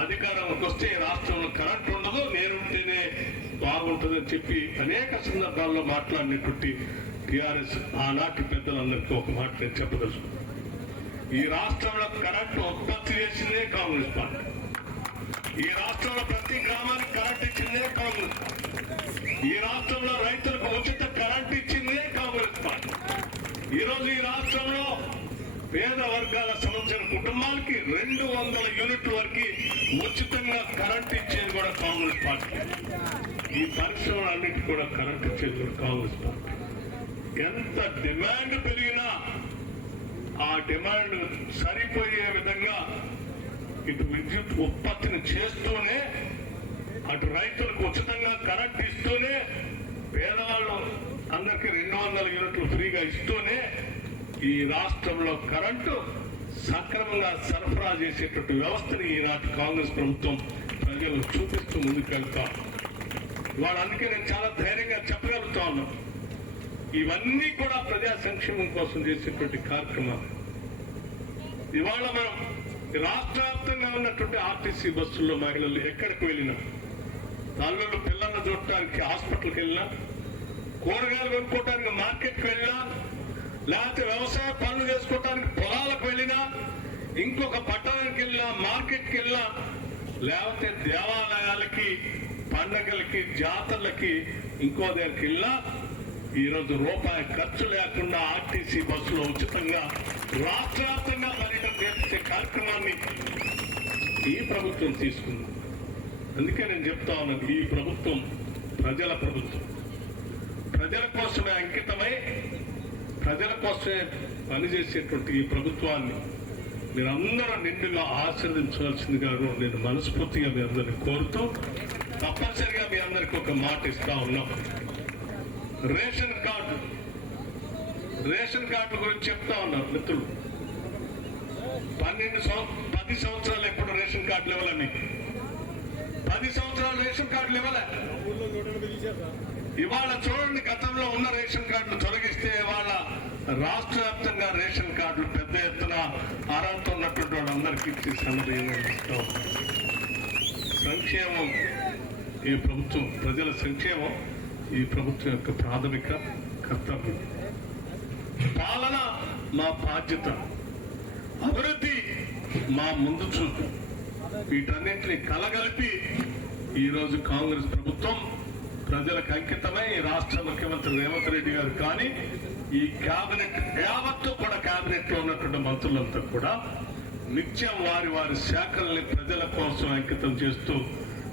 అధికారంలోకి వస్తే రాష్ట్రంలో కరెంట్ ఉండదు, నేనుంటేనే బాగుంటుందని చెప్పి అనేక సందర్భాల్లో మాట్లాడినటువంటి టిఆర్ఎస్ ఆనాటి పెద్దలందరికీ ఒక మాట నేను చెప్పదలుచుకున్నాను. ఈ రాష్ట్రంలో కరెంటు ఉత్పత్తి చేసిందే కాంగ్రెస్ పార్టీ. ఈ రాష్ట్రంలో ప్రతి గ్రామానికి కరెంట్ ఇచ్చిందే కాంగ్రెస్ పార్టీ. ఈ రాష్ట్రంలో రైతులకు ఉచిత కరెంట్ ఇచ్చిందే కాంగ్రెస్ పార్టీ. ఈరోజు ఈ రాష్ట్రంలో పేద వర్గాల సంబంధించిన కుటుంబాలకి 200 యూనిట్ల వరకు ఉచితంగా కరెంట్ ఇచ్చేది కూడా కాంగ్రెస్ పార్టీ. ఈ పరిశ్రమలన్నిటి కూడా కరెంట్ ఇచ్చేది కూడా కాంగ్రెస్ పార్టీ. ఎంత డిమాండ్ పెరిగినా ఆ డిమాండ్ సరిపోయే విధంగా ఇటు విద్యుత్ ఉత్పత్తిని చేస్తూనే, అటు రైతులకు ఉచితంగా కరెంట్ ఇస్తూనే, పేదవాళ్ళు అందరికీ 200 యూనిట్లు ఫ్రీగా ఇస్తూనే ఈ రాష్ట్రంలో కరెంటు సక్రమంగా సరఫరా చేసేటట్టు వ్యవస్థని ఈనాటి కాంగ్రెస్ ప్రభుత్వం ప్రజలకు చూపిస్తూ ముందుకెళ్తాం. ఇవాళ అందుకే నేను చాలా ధైర్యంగా చెప్పగలుగుతా ఉన్నాను, ఇవన్నీ కూడా ప్రజా సంక్షేమం కోసం చేసేటువంటి కార్యక్రమాలు. ఇవాళ మనం రాష్ట్ర వ్యాప్తంగా ఉన్నటువంటి ఆర్టీసీ బస్సుల్లో మహిళలు ఎక్కడికి వెళ్ళినా, తల్లులు పిల్లలను చూడటానికి హాస్పిటల్కి వెళ్ళినా, కూరగాయలు కొనుక్కోవటానికి మార్కెట్కి వెళ్ళినా, లేకపోతే వ్యవసాయ పనులు చేసుకోవటానికి పొలాలకు వెళ్ళినా, ఇంకొక పట్టణానికి వెళ్ళినా, మార్కెట్కి వెళ్ళినా, లేకపోతే దేవాలయాలకి, పండగలకి, జాతరలకి, ఇంకో దగ్గరికి వెళ్ళినా ఈరోజు రూపాయి ఖర్చు లేకుండా ఆర్టీసీ బస్సులో ఉచితంగా రాష్ట్ర వ్యాప్తంగా పర్యటన చేసే కార్యక్రమాన్ని ఈ ప్రభుత్వం తీసుకుంది. అందుకే నేను చెప్తా ఉన్నాను, ఈ ప్రభుత్వం ప్రజల ప్రభుత్వం, ప్రజల కోసమే అంకితమై ప్రజల కోసమే పనిచేసేటువంటి ఈ ప్రభుత్వాన్ని మీరందరూ నిండుగా ఆశీర్వదించవలసిందిగా నేను మనస్ఫూర్తిగా మీ అందరినీ కోరుతూ, తప్పనిసరిగా మీ అందరికీ ఒక మాట ఇస్తా ఉన్నాం. రేషన్ కార్డు గురించి చెప్తా ఉన్నారు మిత్రులు. 10 సంవత్సరాలు ఎప్పుడు రేషన్ కార్డులు ఇవ్వాలని, 10 సంవత్సరాలు రేషన్ కార్డులు ఇవ్వలే. ఇవాళ చూడండి, గతంలో ఉన్న రేషన్ కార్డులు తొలగిస్తే వాళ్ళ రాష్ట్ర వ్యాప్తంగా రేషన్ కార్డులు పెద్ద ఎత్తున అర్హత ఉన్నటువంటి వాళ్ళందరికీ సమర్థిస్తాం. సంక్షేమం ఈ ప్రభుత్వం, ప్రజల సంక్షేమం ఈ ప్రభుత్వం యొక్క ప్రాథమిక కర్తవ్యం. పాలన మా బాధ్యత, అభివృద్ధి మా ముందు చూపు. వీటన్నింటినీ కలగలిపి ఈరోజు కాంగ్రెస్ ప్రభుత్వం ప్రజలకు అంకితమై రాష్ట్ర ముఖ్యమంత్రి రేవంత్ రెడ్డి గారు కానీ ఈ కేబినెట్ యావత్తు కూడా, కేబినెట్ లో ఉన్నటువంటి మంత్రులంతా కూడా నిత్యం వారి వారి శాఖల్ని ప్రజల కోసం అంకితం చేస్తూ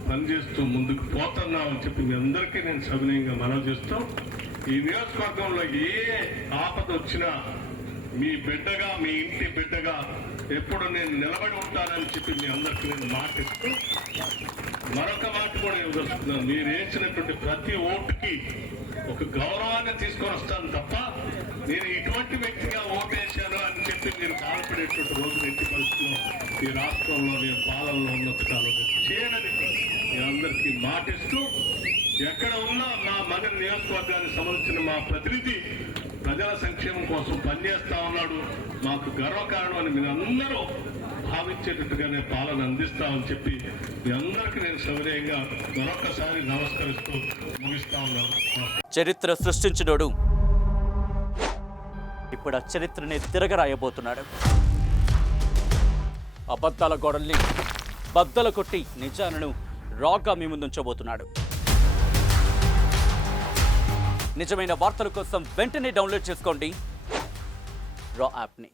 పనిచేస్తూ ముందుకు పోతున్నామని చెప్పి మీ అందరికీ నేను సవినయంగా మనవి చేస్తూ, ఈ నియోజకవర్గంలో ఏ ఆపద వచ్చినా మీ బిడ్డగా, మీ ఇంటి బిడ్డగా ఎప్పుడు నేను నిలబడి ఉంటానని చెప్పి మీ అందరికీ నేను మాటిస్తూ, మరొక మాట కూడా ఇవ్వదలుచుకున్నాను. మీరు వేసినటువంటి ప్రతి ఓటుకి ఒక గౌరవాన్ని తీసుకొని వస్తాను తప్ప, నేను ఇటువంటి వ్యక్తిగా ఓటేశాను అని చెప్పి మీరు బాధపడేటువంటి రోజు ఎట్టి పరిస్థితుల్లో ఈ రాష్ట్రంలో నేను పాలనలో ఉన్నంత కాలం చేయనని మీ అందరికీ మాటిస్తూ, ఎక్కడ ఉన్నా మా మగ నియోజకవర్గానికి సంబంధించిన మా ప్రతినిధి ప్రజల సంక్షేమం కోసం పనిచేస్తా ఉన్నాడు, మాకు గర్వకారణం అని మీరు అందరూ భావించేటట్టుగానే పాలన అందిస్తామని చెప్పి మీ అందరికీ నేను సవినయంగా మరొకసారి నమస్కరిస్తూ ముగిస్తా ఉన్నాను. చరిత్ర సృష్టించినోడు ఇప్పుడు ఆ చరిత్రని తిరగరాయబోతున్నాడు. అబద్ధాల గోడల్ని బద్దలు కొట్టి నిజాలను రాగా మీ ముందుంచబోతున్నాడు. నిజమైన వార్తల కోసం వెంటనే డౌన్లోడ్ చేసుకోండి రా యాప్ని.